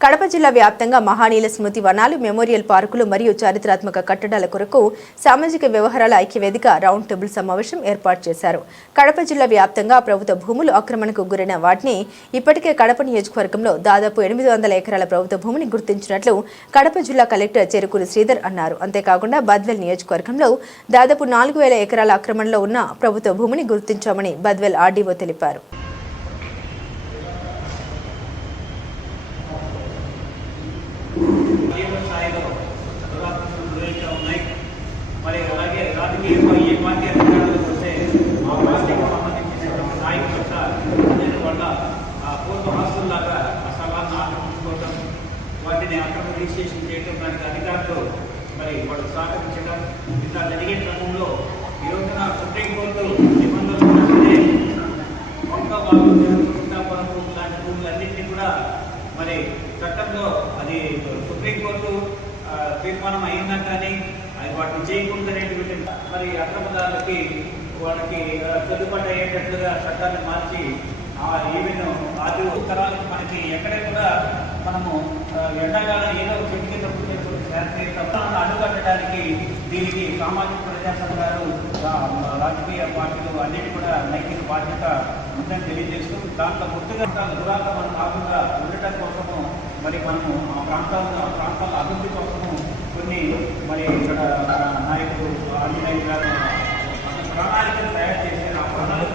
కడప జిల్లా వ్యాప్తంగా మహానీల స్మృతి వనాలు మెమోరియల్ పార్కులు మరియు చారిత్రాత్మక కట్టడాల కొరకు సామాజిక వ్యవహారాల ఐక్యవేదిక రౌండ్ టేబుల్ సమావేశం ఏర్పాటు చేశారు. కడప జిల్లా వ్యాప్తంగా ప్రభుత్వ భూములు ఆక్రమణకు గురైన వాటిని ఇప్పటికే కడప నియోజకవర్గంలో దాదాపు ఎనిమిది వందల ఎకరాల ప్రభుత్వ భూమిని గుర్తించినట్లు కడప జిల్లా కలెక్టర్ చెరుకూరి శ్రీధర్ అన్నారు. అంతేకాకుండా బద్వెల్ నియోజకవర్గంలో దాదాపు నాలుగు వేల ఎకరాల ఆక్రమణలో ఉన్న ప్రభుత్వ భూమిని గుర్తించామని బద్వెల్ ఆర్డీఓ తెలిపారు. వాటిని అక్రమ రిజిస్ట్రేషన్ చేయడం దానికి అధికారులు మరి వాళ్ళు సహకరించడం ఇట్లా జరిగే క్రమంలో ఈ రోజున సుప్రీంకోర్టు నిబంధనలు ఉన్నట్లయితే వంక వాళ్ళు లాంటి భూములన్నింటినీ కూడా మరి చట్టంలో అది సుప్రీంకోర్టు తీర్మానం అయినా కానీ అది వాటిని చేయకుండానేటువంటి మరి అక్రమదారులకి వాళ్ళకి ఆ, చెల్లుబాటు అయ్యేటట్లుగా చట్టాన్ని మార్చి ఈవెన్ అది తరాలకు మనకి ఎక్కడ కూడా మనము ఎండాకాలం ఏదో చెట్టు కింద కూర్చొని శాస్త్రీయ అడ్డుకట్టడానికి దీనికి సామాజిక ప్రజా సంఘాలు రాజకీయ పార్టీలు అన్నిటి కూడా నైతిక బాధ్యత ఉందని తెలియజేస్తూ దాంట్లో గుర్తుగా మనం కాకుండా ఉండటం కోసము మరి మనము ఆ ప్రాంతాలను ఆ ప్రాంతాల అభివృద్ధి కోసము కొన్ని మరి ఇక్కడ నాయకులు ఆంజనేయులు గారు ప్రణాళికలు తయారు చేసి ఆ ప్రణాళిక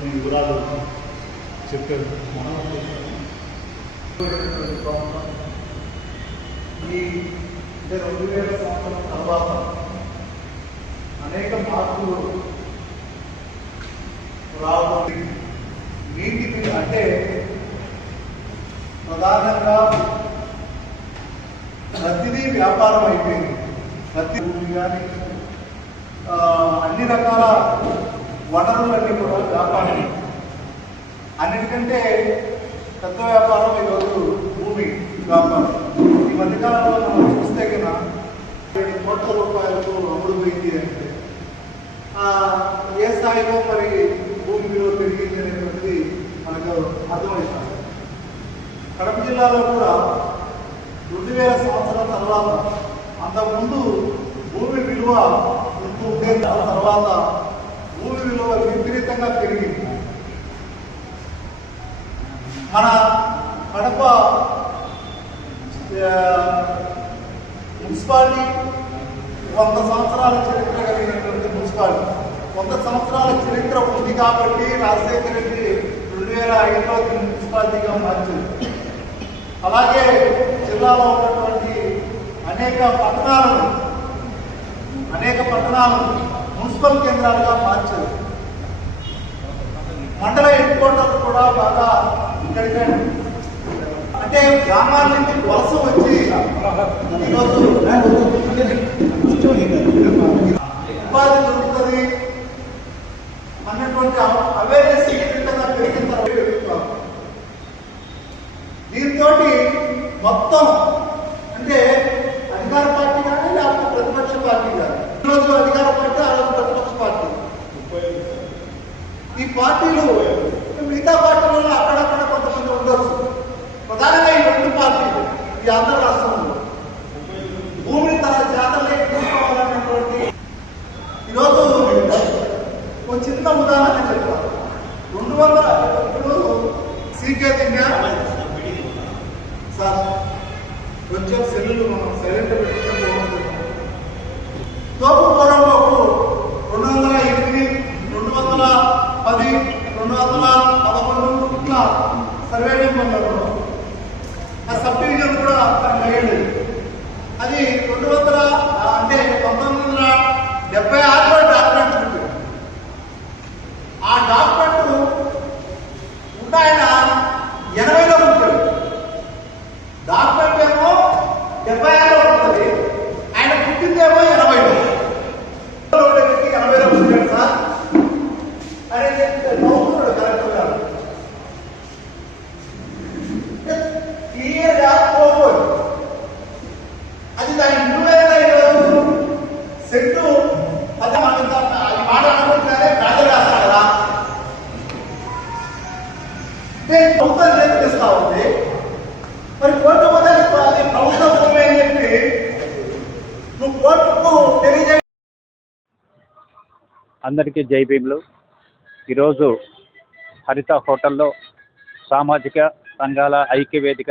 కొన్ని వివరాలు చెప్పారు. మనం ఈ అంటే రెండు వేల సంవత్సరం తర్వాత అనేక మార్పులు రావడం నీటికి అంటే ప్రధానంగా ప్రతిదీ వ్యాపారం అయిపోయింది. ప్రతి కానీ ఆ, అన్ని రకాల వనరులన్నీ కూడా వ్యాపారమే. అన్నిటికంటే పెద్ద వ్యాపారం ఈరోజు భూమి వ్యాపారం. ఈ మధ్యకాలంలో మనం చూస్తే కన్నా రెండు కోట్ల రూపాయలకు అమ్ముడుపోయింది అంటే ఏ స్థాయిలో మరి భూమి విలువ పెరిగింది అనేటువంటిది మనకు అర్థమవుతుంది. కడప జిల్లాలో కూడా రెండు వేల సంవత్సరాల తర్వాత అంతకుముందు భూమి విలువ ఇంత ఉండే దాని తర్వాత విపరీతంగా పెరిగింది మన కడప మున్సిపాలిటీ వంద సంవత్సరాల చరిత్ర కలిగినటువంటి మున్సిపాలిటీ. వంద సంవత్సరాల చరిత్ర ఉంది కాబట్టి రాజశేఖర రెడ్డి రెండు వేల ఐదులో మున్సిపాలిటీగా మార్చింది అలాగే జిల్లాలో ఉన్నటువంటి అనేక పట్టణాలను అనేక పట్టణాలను మున్సిపల్ కేంద్రాలుగా మార్చారు. మండల హెడ్ క్వార్టర్ కూడా బాగా ఇక్కడికే. అంటే గ్రామాల నుంచి వలస వచ్చి ఈరోజు ఉపాధి దొరుకుతుంది. అన్నటువంటి అవేర్నెస్ పెరిగిన తర్వాత దీంతో మొత్తం అంటే అధికార పార్టీ కానీ లేకపోతే ప్రతిపక్ష పార్టీ కానీ. ఈరోజు అధికార పార్టీ ఆ రోజు ప్రతిపక్ష పార్టీ. ఈ పార్టీలు చిన్న ఉదాహరణ చెప్తాను రెండు వందల ఇప్పుడు సీకే ఇండియా సార్ కొంచెం సెల్లులు మనం సైలెంట్ పెట్టుకుంటాం తోపు పోరంలోపు రెండు వందల ఎనిమిది రెండు వందల పది రెండు వందల పదకొండు ఇట్లా సర్వే పొందారు ఆ సబ్ డివిజన్ కూడా అక్కడ అది రెండు వందల అంటే పంతొమ్మిది క్లియర్గా పోకూడదు అది దాని ఈరోజు సెట్టు ఈ మాట కదా. నేను ప్రభుత్వం ఉంది మరి కోర్టు పోతే అది భూమి అని చెప్పి నువ్వు కోర్టుకు తెలియజే అందరికీ జై భీములు. ఈరోజు హరిత హోటల్లో సామాజిక సంఘాల ఐక్య వేదిక